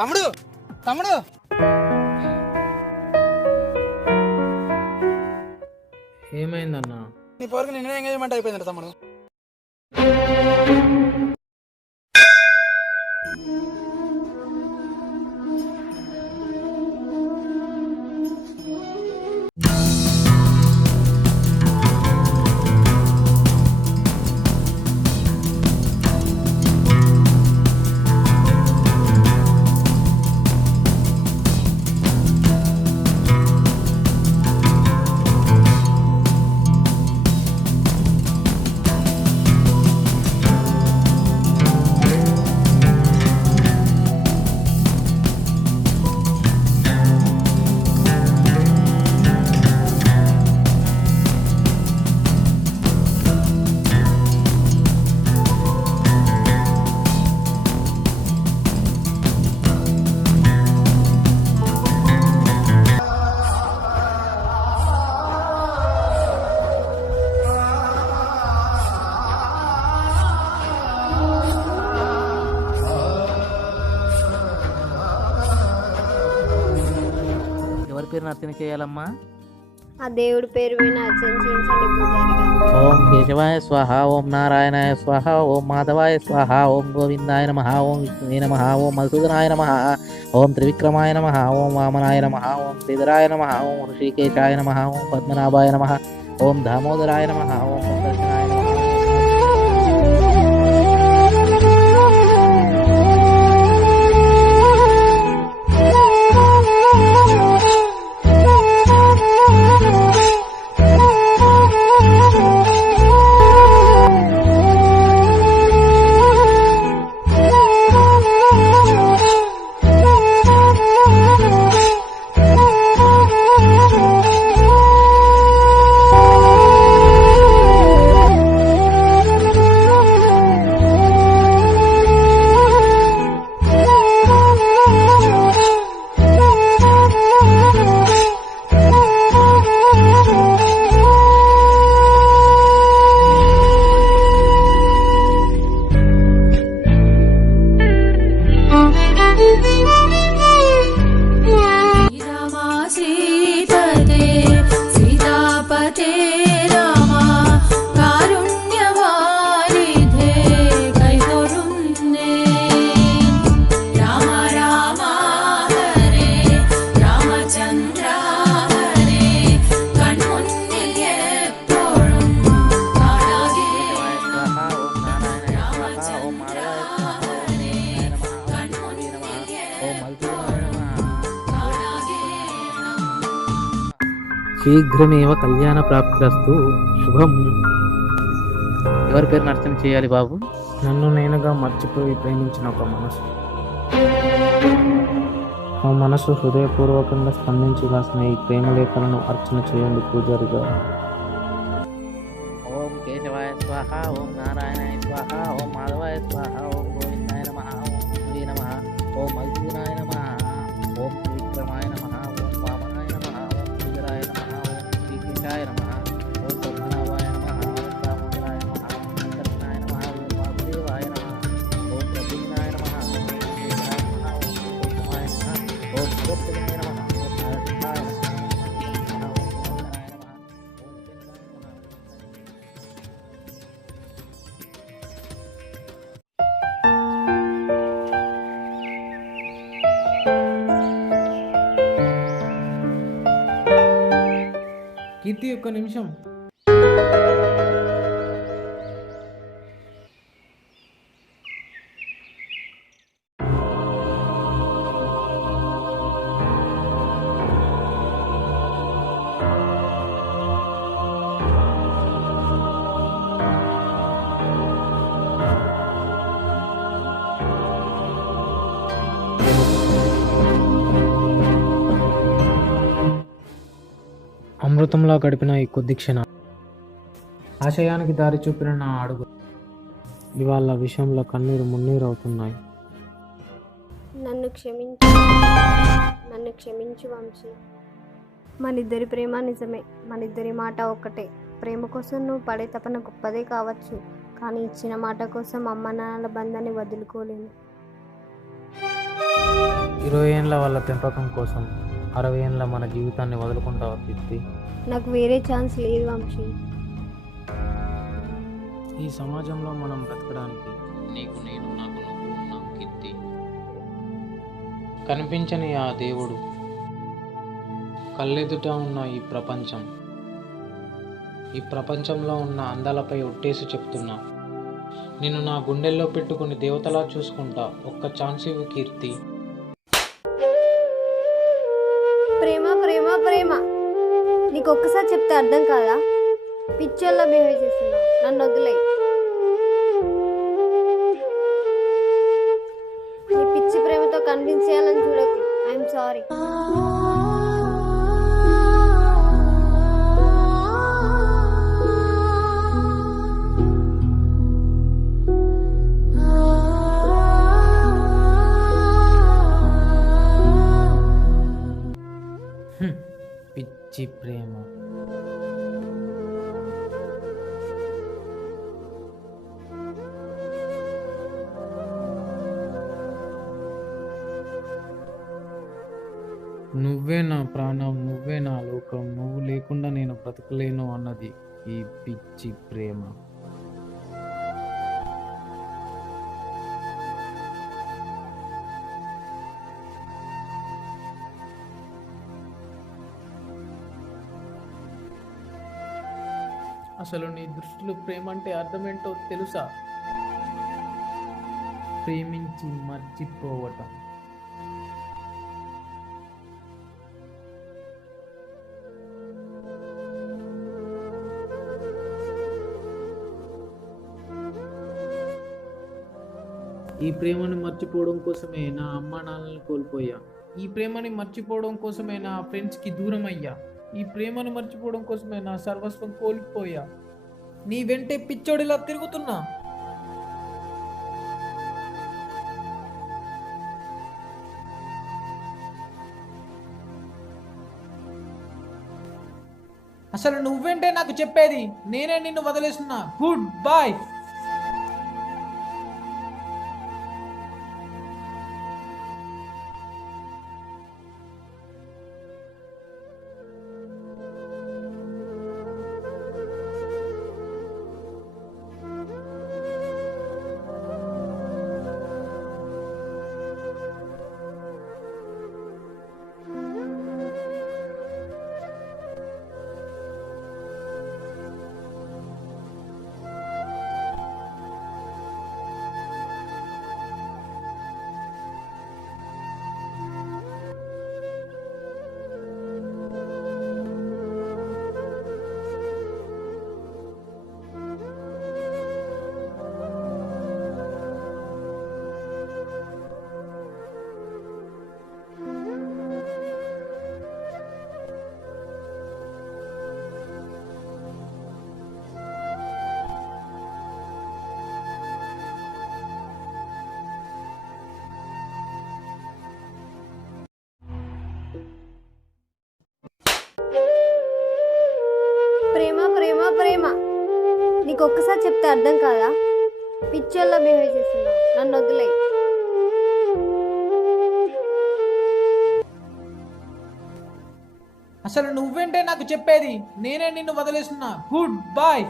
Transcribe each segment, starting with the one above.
తమ్ముడు తమ్ముడు ఏమైందన్నా? నీ పోరికి నిన్న ఎంగేజ్మెంట్ అయిపోయింది తమ్ముడు. ఎవరి పేరు అర్చన చేయాలమ్మా? ఆ దేవుడి పేరు మీద అర్చన చేయించండి పూజారి గారు. ఓం కేశవాయ స్వాహ, ఓం నారాయణాయ స్వాహ, ఓం మాధవాయ స్వాహ, ఓం గోవిందాయ నమః, ఓం విష్ణువే నమః, ఓం మధుసూదనాయ నమః, ఓం త్రివిక్రమాయ నమః, ఓం వామనాయ నమః, ఓం శ్రీధరాయ నమః, ఓం ఋషికేశాయ నమః, ఓం పద్మనాభాయ నమః, ఓం దామోదరాయ నమః, ఓం సుదర్శనాయ నమః. శీఘ్రమేవ కళ్యాణ ప్రాప్తిరస్తు శుభం. ఎవరి పేరు అర్చన చేయాలి బాబు? నన్ను నేనుగా మర్చిపోయి ప్రేమించిన ఒక మనసు. ఆ మనసు హృదయపూర్వకంగా స్పందించి రాసిన ఈ ప్రేమ లేఖలను అర్చన చేయండి పూజారి గారు. ఓం కేశవాయ స్వాహ, ఓం నారాయణాయ స్వాహ, ఓం మాధవాయ స్వాహ, ఓం గోవిందాయ నమః, ఓం విష్ణువే నమః, ఓం మధుసూదనాయ నమః, ఓం త్రివిక్రమాయ నమః, ఓం వామనాయ నమః, ఓం శ్రీధరాయ నమః, ఓం శ్రీకేశాయ నమః, ఓం పద్మనాభాయ నమః, ఓం దామోదరాయ నమః, ఓం సుదర్శనాయ నమః, ఓం వాసుదేవాయ నమః, ఓం ప్రద్యుమ్నాయ నమః, ఓం శ్రీధరాయ నమః, ఓం పురుషోత్తమాయ నమః, ఓం గోప్తలింగాయ నమః, ఓం నరసింహాయ నమః, ఓం సుదర్శనాయ నమః, ఓం సుదర్శనాయ నమః, ఓం ఉపేంద్రాయ నమః. కీర్తి ఒక్క నిమిషం. అమృతంలా గడిపిన ఈ కొద్ది క్షణం ఆశయానికి దారి చూపిన నా అడుగు ఇవాళ విషయంలో కన్నీరు మున్నీరు అవుతున్నాయి. నన్ను క్షమించు వంశీ. మనిద్దరి ప్రేమ నిజమే, మనిద్దరి మాట ఒక్కటే. ప్రేమ కోసం నువ్వు పడే తపన గొప్పదే కావచ్చు, కానీ ఇచ్చిన మాట కోసం అమ్మ నాన్నల బంధాన్ని వదులుకోలేను. 20 ఏండ్ల వాళ్ళ పెంపకం కోసం 60 ఏండ్ల మన జీవితాన్ని వదులుకుంటావా కీర్తి? నాకు వేరే ఛాన్స్ లేదు వంశీ. ఈ సమాజంలో మనం బ్రతకడానికి నీకు నేను నాకు నువ్వు ఉన్నాం కీర్తి. కనిపించని ఆ దేవుడు, కళ్ళెదుట ఉన్న ఈ ప్రపంచం, ఈ ప్రపంచంలో ఉన్న అందాలపై ఒట్టేసి చెప్తున్నా, నిన్ను నా గుండెల్లో పెట్టుకుని దేవతలా చూసుకుంటా. ఒక్క ఛాన్స్ ఇవ్వు కీర్తి. ప్రేమ ప్రేమ ప్రేమ నీకు ఒక్కసారి చెప్తే అర్థం కాదా? పిక్చర్లో బిహేవ్ చేస్తున్నావు, నన్ను వదిలే. నీ పిచ్చి ప్రేమతో కన్విన్స్ చేయాలని చూడకు. I'm sorry. పిచ్చి ప్రేమ. నువ్వే నా ప్రాణం, నువ్వే నా లోకం, నువ్వు లేకుండా నేను బ్రతకలేను అన్నది ఈ పిచ్చి ప్రేమ. అసలు నీ దృష్టిలో ప్రేమ అంటే అర్థమేంటో తెలుసా? ప్రేమించి మర్చిపోవటం. ఈ ప్రేమను మర్చిపోవడం కోసమే నా అమ్మా నాన్నలను కోల్పోయా. ఈ ప్రేమని మర్చిపోవడం కోసమే నా ఫ్రెండ్స్కి దూరం అయ్యా. ఈ ప్రేమను మర్చిపోవడం కోసమే నా సర్వస్వం కోల్పోయా. నీ వెంటే పిచ్చోడిలా తిరుగుతున్నా. అసలు నువ్వేంటే నాకు చెప్పేది? నేనే నిన్ను వదిలేస్తున్నా. Good bye. ప్రేమ ప్రేమ ప్రేమ నీకు ఒక్కసారి చెప్తే అర్థం కాదా? పిక్చర్లో బిహేవ్ చేస్తున్నావు, నన్ను వదిలే. అసలు నువ్వేంటే నాకు చెప్పేది? నేనే నిన్ను వదిలేస్తున్నా. Good bye.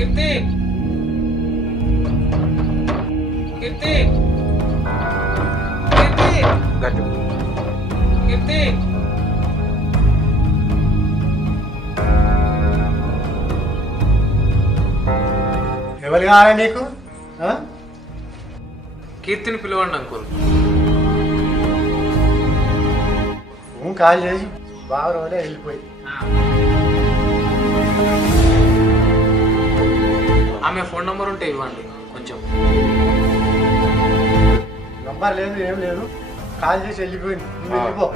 కీర్తి, కీర్తి, కీర్తి, కీర్తి. ఎవరు కావాలి నీకు? కీర్తిని పిలవండి అంకుల్. ఫోన్ కాల్ చేసి బాగా రోజులే వెళ్ళిపోయి. ఆమె ఫోన్ నంబర్ ఉంటే ఇవ్వండి కొంచెం. నంబర్ లేదు, ఏం లేదు. కాల్ చేసి వెళ్ళిపోయింది. నువ్వు వెళ్ళిపో.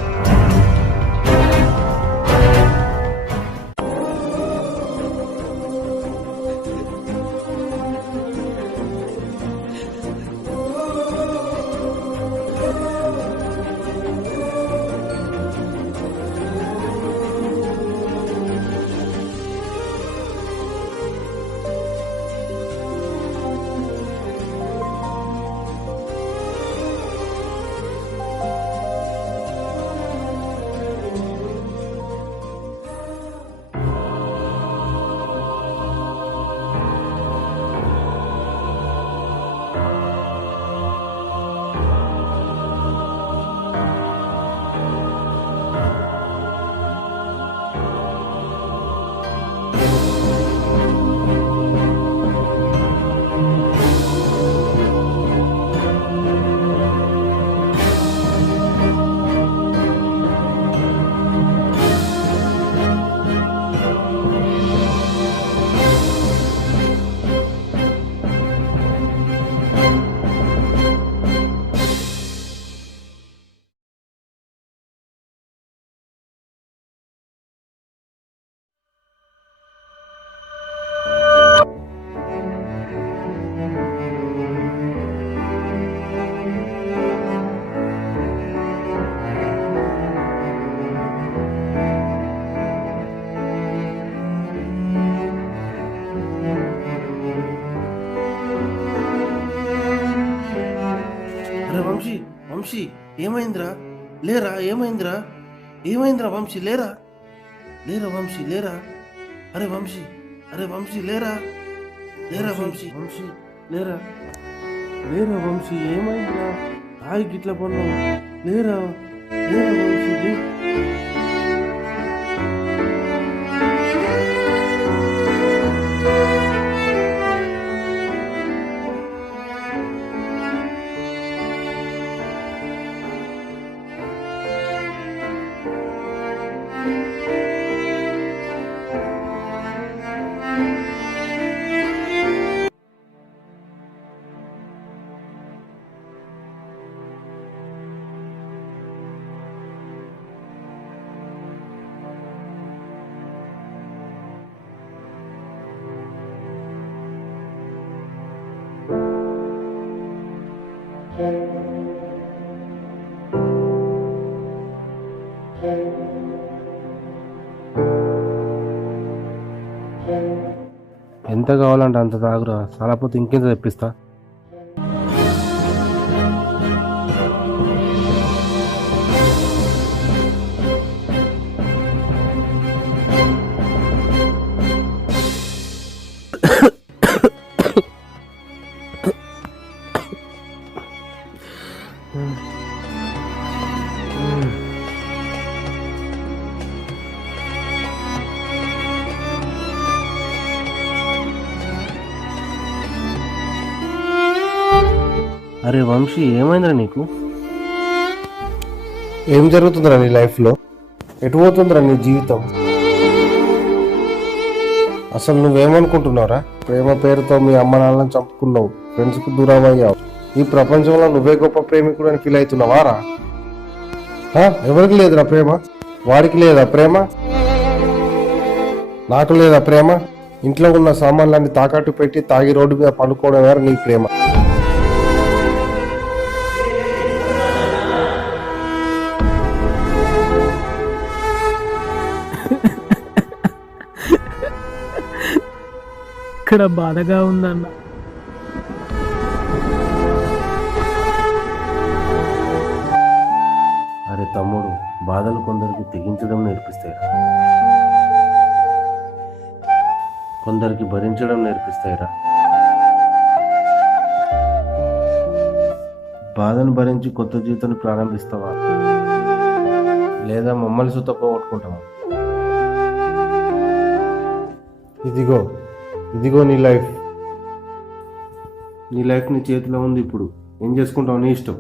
వంశీ ఏమైందిరా? లేరా? ఏమైందిరా? ఏమైందిరా వంశీ? లేరా? లేరా వంశీ? లేరా? అరే వంశీ, అరే వంశీ లేరా? లేరా వంశీ? వంశీ లేరా? లేరా వంశీ? ఏమైందిరా? తాగి గిట్ల పన్నావు. లేరా? లేరా వంశీ? లే. ఎంత కావాలంటే అంత తాగురా, చాలాపోతే ఇంకెంత తెప్పిస్తా. అరే వంశీ ఏమైందిరా నీకు? ఏం జరుగుతుందిరా నీ లైఫ్లో? ఎటు పోతుందిరా నీ జీవితం? అసలు నువ్వేమనుకుంటున్నావురా? ప్రేమ పేరుతో మీ అమ్మ నాన్నలను చంపుకున్నావు, ఫ్రెండ్స్కు దూరం అయ్యావు. ఈ ప్రపంచంలో నువ్వే గొప్ప ప్రేమికుడు అని ఫీల్ అవుతున్నావారా? ఎవరికి లేదురా ప్రేమ? వాడికి లేదా ప్రేమ? నాకు లేదా ప్రేమ? ఇంట్లో ఉన్న సామాన్లన్నీ తాకట్టు పెట్టి తాగి రోడ్డు మీద పండుకోవడం వేరే నీ ప్రేమ. ఇక్కడ బాధగా ఉందన్న. అరే తమ్ముడు, బాధలు కొందరికి తెగించడం నేర్పిస్తాయిరా, కొందరికి భరించడం నేర్పిస్తాయిరా. బాధను భరించి కొత్త జీవితాన్ని ప్రారంభిస్తావా, లేదా మమ్మల్ని సుత పోగొట్టుకుంటావా? ఇదిగో ఇదిగో నీ లైఫ్. నీ లైఫ్ నీ చేతిలో ఉంది. ఇప్పుడు ఏం చేసుకుంటావు నీ ఇష్టం.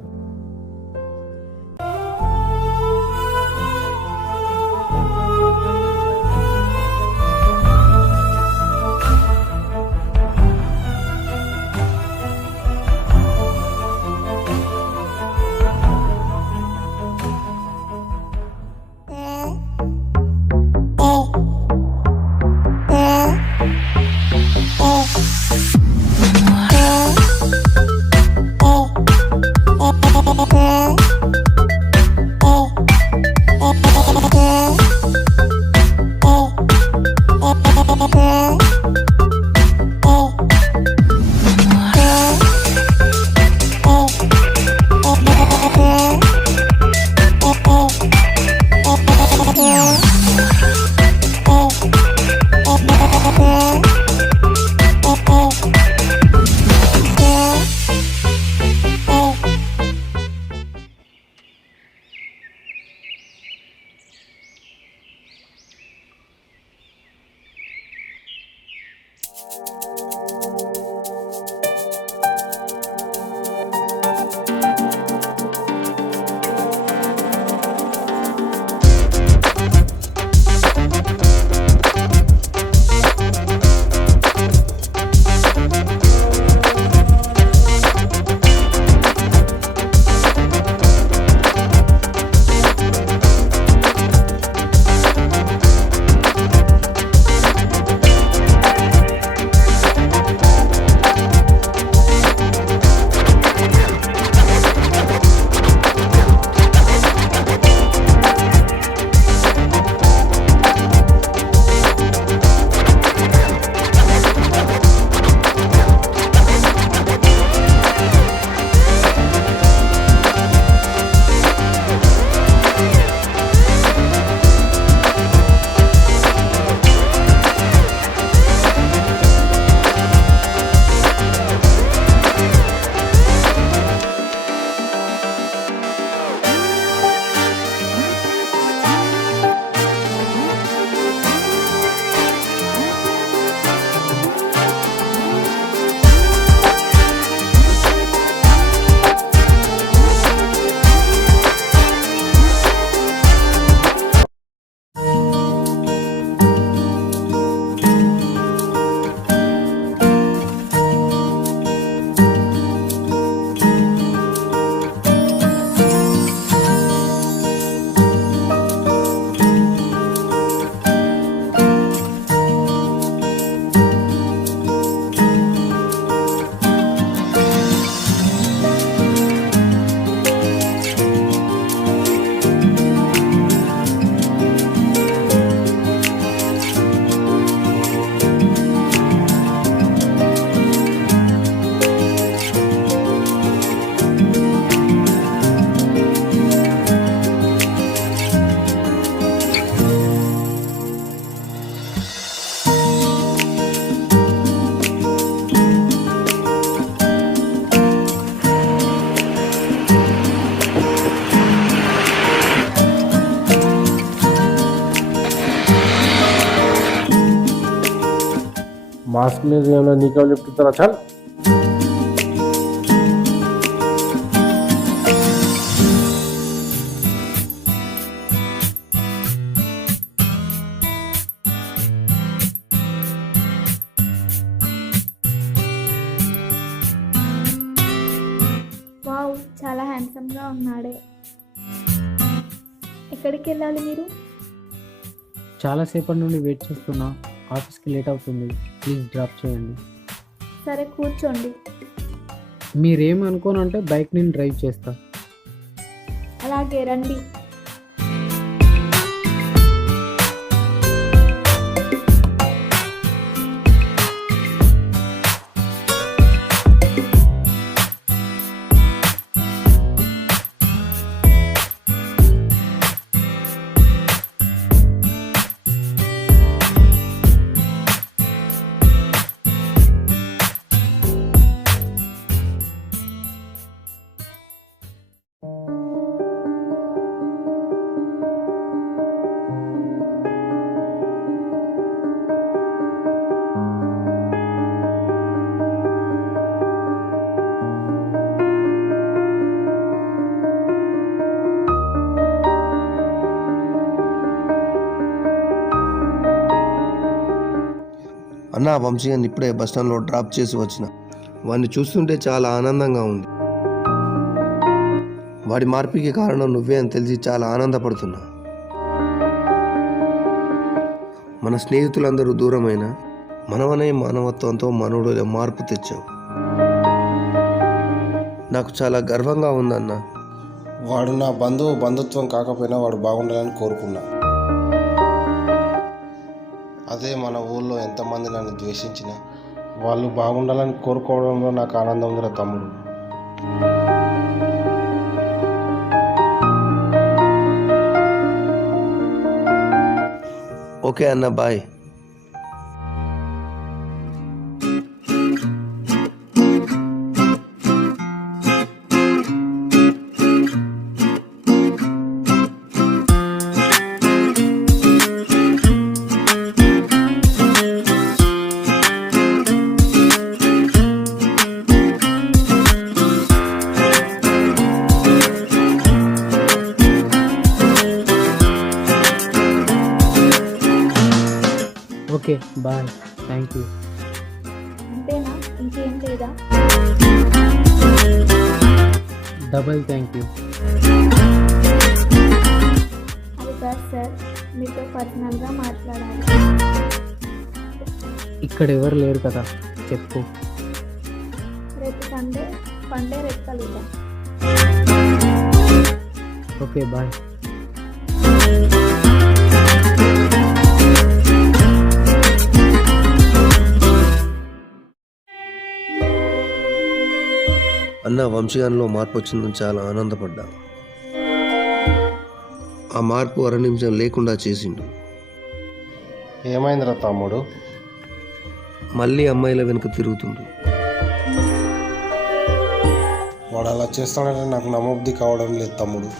టాస్క్ లేదు ఏమన్నా నీకేమో చెప్తారా చాలు. వావ్, చాలా హ్యాండ్సమ్గా ఉన్నాడే. ఎక్కడికి వెళ్ళాలి మీరు? చాలాసేపటి నుండి వెయిట్ చేస్తున్నా, ఆఫీస్కి లేట్ అవుతుంది, ప్లీజ్ డ్రాప్ చేయండి. సరే కూర్చోండి. మీరేమనుకోనంటే బైక్ నేను డ్రైవ్ చేస్తా. అలాగే రండి. అన్న వంశీ అని ఇప్పుడే బస్ స్టాండ్లో డ్రాప్ చేసి వచ్చిన. వాడిని చూస్తుంటే చాలా ఆనందంగా ఉంది. వాడి మార్పుకి కారణం నువ్వే అని తెలిసి చాలా ఆనందపడుతున్నా. మన స్నేహితులందరూ దూరమైన మనమనే మానవత్వంతో మనోడు మార్పు తెచ్చావు. నాకు చాలా గర్వంగా ఉందన్న. వాడు నా బంధుత్వం కాకపోయినా వాడు బాగుండాలని కోరుకున్నా. అదే మన ఊళ్ళో ఎంతమంది నన్ను ద్వేషించినా వాళ్ళు బాగుండాలని కోరుకోవడంలో నాకు ఆనందం ఉందిరా తమ్ముడు. ఓకే అన్న, bye. Okay bye, thank you. అంతేనా? ఇంకేం లేదా? Double thank you. అది కాదు సార్, మీతో పర్సనల్గా మాట్లాడాలి. ఇక్కడ ఎవరు లేరు కదా, చెప్పు. రేపు సండే రేపు కలుద్దాం. Okay bye. అన్న వంశీగానిలో మార్పు వచ్చిందని చాలా ఆనందపడ్డా. ఆ మార్పు అర నిమిషం లేకుండా చేసిండు. ఏమైందిరా తమ్ముడు? మళ్ళీ అమ్మాయిల వెనుక తిరుగుతుండు. వాడు అలా చేస్తాడంటే నాకు నమ్మబుద్ధి కావడం లేదు తమ్ముడు.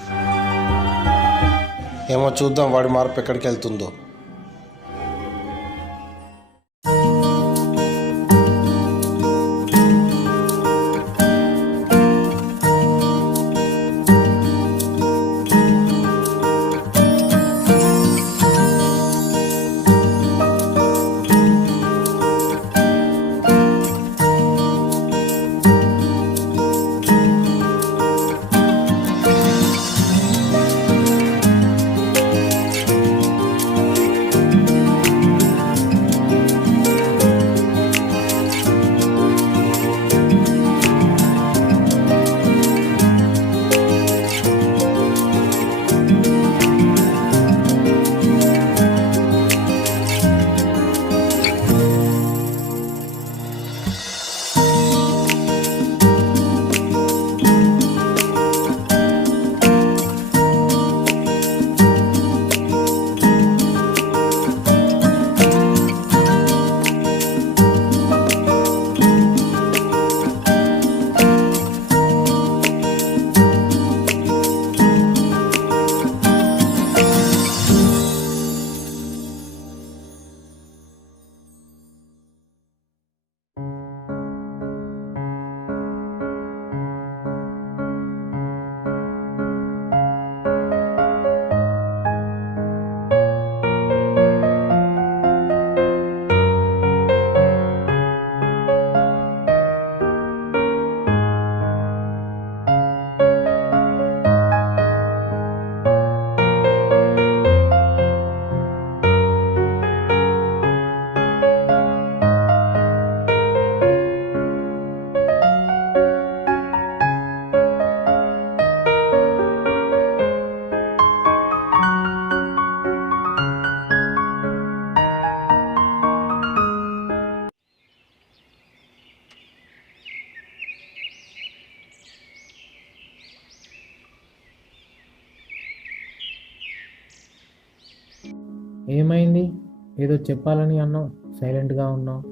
ఏమో చూద్దాం వాడి మార్పు ఎక్కడికి వెళ్తుందో. ఏమైంది? ఏదో చెప్పాలని అన్నావు, సైలెంట్గా ఉన్నావు.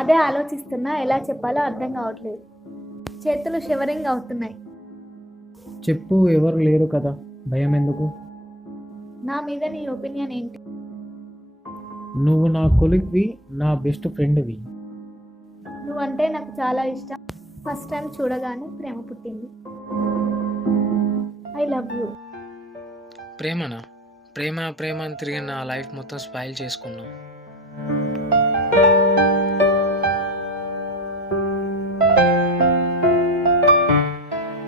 అదే ఆలోచిస్తున్నా, ఎలా చెప్పాలో అర్థం కావట్లేదు. చేతులు షివరింగ్ అవుతున్నాయి. చెప్పు, ఎవరు లేరు కదా, భయం ఎందుకు? నా మీద నీ ఒపీనియన్ ఏంటి? నువ్వు నా కొలిగ్వి, నా బెస్ట్ ఫ్రెండ్వి. నువ్వంటే నాకు చాలా ఇష్టం. ఫస్ట్ టైం చూడగానే ప్రేమ పుట్టింది. I love you. ప్రేమనా? ప్రేమ అని తిరిగి నా లైఫ్ మొత్తం స్పాయిల్ చేసుకున్నాం.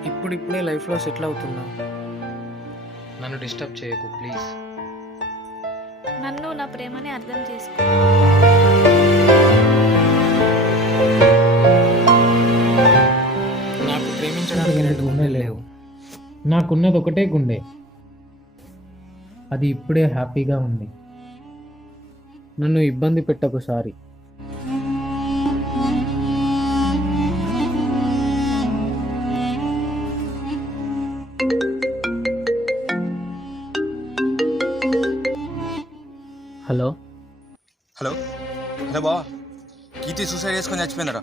ఇప్పుడిప్పుడే లైఫ్లో సెటిల్ అవుతున్నా. నన్ను డిస్టర్బ్ చేయకు ప్లీజ్. నన్ను, నా ప్రేమని అర్థం చేసుకో. నాకు ప్రేమించడానికి 2 గుండెలు లేవు. నాకున్నది ఒకటే గుండె, అది ఇప్పుడే హ్యాపీగా ఉంది. నన్ను ఇబ్బంది పెట్టకు సారి. హలో హలో హలో బావా, కీర్తి సూసైడ్ చేసుకొని చచ్చిపోయిందట.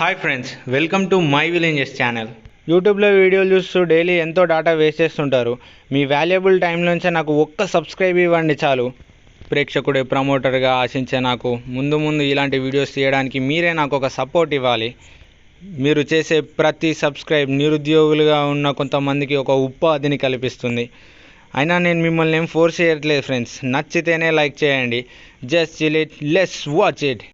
Hi friends, welcome to my villages channel. యూట్యూబ్లో వీడియోలు చూస్తూ డైలీ ఎంతో డేటా వేస్ట్ చేస్తుంటారు. మీ వాల్యుబుల్ టైంలోంచే నాకు ఒక్క సబ్స్క్రైబ్ ఇవ్వండి చాలు. ప్రేక్షకుడే ప్రమోటర్గా ఆశించే నాకు ముందు ఇలాంటి వీడియోస్ తీయడానికి మీరే నాకు ఒక సపోర్ట్ ఇవ్వాలి. మీరు చేసే ప్రతి సబ్స్క్రైబ్ నిరుద్యోగులుగా ఉన్న కొంతమందికి ఒక ఉపాధిని కల్పిస్తుంది. అయినా నేను మిమ్మల్ని ఏం ఫోర్స్ చేయట్లేదు ఫ్రెండ్స్. నచ్చితేనే లైక్ చేయండి. Just chill it, let's watch it.